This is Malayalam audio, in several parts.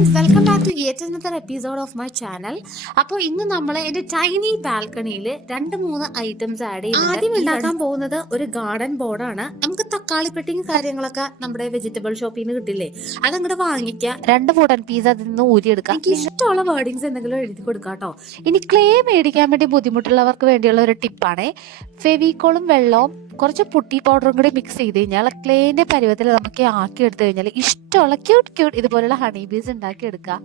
Friends, welcome back to yet another episode of my channel. അപ്പോൾ ഇന്ന് നമ്മൾ എൻ്റെ ടൈനി ബാൽക്കണിയിൽ 2-3 ഐറ്റംസ് ആഡ് ചെയ്യുന്നുണ്ട്. ആദ്യം ഉണ്ടാക്കാൻ പോകുന്നത് ഒരു ഗാർഡൻ ബോർഡാണ്. നമുക്ക് തക്കാളി പെട്ടിങ് കാര്യങ്ങളൊക്കെ നമ്മുടെ വെജിറ്റബിൾ ഷോപ്പിൽ നിന്ന് കിട്ടില്ലേ, അതങ്ങോട്ട് വാങ്ങിക്കുക. 2 വുഡൻ പീസ് അതിൽ നിന്ന് ഊരിയെടുക്കുക. എനിക്ക് ഇഷ്ടമുള്ള വേർഡിങ്സ് എന്തെങ്കിലും എഴുതി കൊടുക്കാം കേട്ടോ. ഇനി ക്ലേ മേടിക്കാൻ വേണ്ടി ബുദ്ധിമുട്ടുള്ളവർക്ക് വേണ്ടിയുള്ള ഒരു ടിപ്പാണ്, ഫെവിക്കോളും വെള്ളവും കുറച്ച് പുട്ടി പൗഡറും കൂടി മിക്സ് ചെയ്ത് കഴിഞ്ഞാൽ ക്ലേന്റെ പരുവത്തിൽ നമുക്ക് ആക്കി എടുത്തു കഴിഞ്ഞാൽ ഇഷ്ടമുള്ള ക്യൂട്ട് ഇതുപോലുള്ള ഹണി ബീസ് ഉണ്ടാക്കി എടുക്കുക.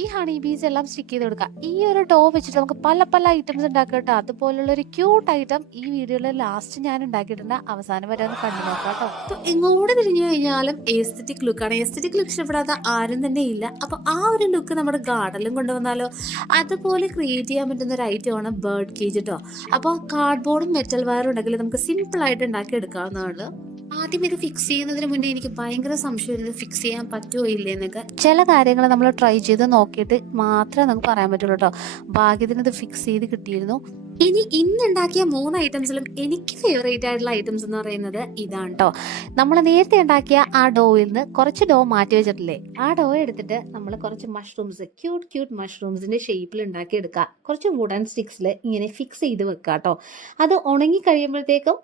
ഈ ഹണി ബീസ് എല്ലാം സ്റ്റിക്ക് ചെയ്ത് കൊടുക്കുക. ഈ ഒരു ഡോ വെച്ചിട്ട് നമുക്ക് പല ഐറ്റംസ് ഉണ്ടാക്കുക കേട്ടോ. അതുപോലുള്ള ഒരു ക്യൂട്ട് ഐറ്റം ഈ വീഡിയോയിൽ ലാസ്റ്റ് ഞാൻ ഉണ്ടാക്കിയിട്ടുണ്ട്. അവസാനം വരെ ഒന്ന് കണ്ടു നോക്കാം കേട്ടോ. അപ്പൊ എങ്ങോട്ട് തിരിഞ്ഞു കഴിഞ്ഞാലും എസ്തെറ്റിക് ലുക്കാണ്. എസ്തെറ്റിക് ലുക്ക് ഇഷ്ടപ്പെടാത്ത ആരും തന്നെ ഇല്ല. അപ്പൊ ആ ഒരു ലുക്ക് നമ്മുടെ ഗാർഡനിലും കൊണ്ടുവന്നാലോ, അതുപോലെ ക്രിയേറ്റ് ചെയ്യാൻ പറ്റുന്ന ഒരു ഐറ്റമാണ് ബേർഡ് കേജ് കേട്ടോ. അപ്പോൾ കാർഡ്ബോർഡും മെറ്റൽ വയറും ഉണ്ടെങ്കിൽ നമുക്ക് സിമ്പിൾ ആയിട്ട് ഉണ്ടാക്കി എടുക്കാവുന്നതാണ്. ആദ്യം ഇത് ഫിക്സ് ചെയ്യുന്നതിന് മുന്നേ എനിക്ക് ഭയങ്കര സംശയം, ഇത് ഫിക്സ് ചെയ്യാൻ പറ്റുമോ ഇല്ലേ എന്നൊക്കെ. ചില കാര്യങ്ങൾ നമ്മൾ ട്രൈ ചെയ്ത് നോക്കിയിട്ട് മാത്രമേ നമുക്ക് പറയാൻ പറ്റുള്ളൂ കേട്ടോ. ഭാഗ്യത്തിന് ഇത് ഫിക്സ് ചെയ്ത് കിട്ടിയിരുന്നു. ഇനി ഇന്നുണ്ടാക്കിയ 3 ഐറ്റംസിലും എനിക്ക് ഫേവറേറ്റ് ആയിട്ടുള്ള ഐറ്റംസ് എന്ന് പറയുന്നത് ഇതാണ് കേട്ടോ. നമ്മൾ നേരത്തെ ഉണ്ടാക്കിയ ആ ഡോയിൽ നിന്ന് കുറച്ച് ഡോ മാറ്റി വെച്ചിട്ടില്ലേ, ആ ഡോ എടുത്തിട്ട് നമ്മൾ കുറച്ച് മഷ്റൂംസ്, ക്യൂട്ട് മഷ്റൂംസിന്റെ ഷേപ്പിൽ ഉണ്ടാക്കി എടുക്കുക. കുറച്ച് വുഡൻ സ്റ്റിക്സിൽ ഇങ്ങനെ ഫിക്സ് ചെയ്ത് വെക്കുക കേട്ടോ. അത് ഉണങ്ങി കഴിയുമ്പോഴത്തേക്കും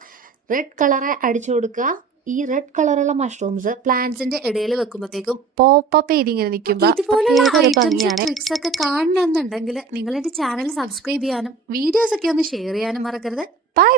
റെഡ് കളറെ അടിച്ചു കൊടുക്കുക. ഈ റെഡ് കളറുള്ള മഷ്റൂംസ് പ്ലാന്റ്സിന്റെ ഇടയിൽ വെക്കുമ്പോഴത്തേക്കും പോപ്പപ്പ് ചെയ്ത് ഇങ്ങനെ നിൽക്കുമ്പോൾ ഇതുപോലുള്ള ട്രിക്സ് ഒക്കെ കാണണമെന്നുണ്ടെങ്കിൽ നിങ്ങൾ എന്റെ ചാനൽ സബ്സ്ക്രൈബ് ചെയ്യാനും വീഡിയോസ് ഒക്കെ ഒന്ന് ഷെയർ ചെയ്യാനും മറക്കരുത്. ബൈ.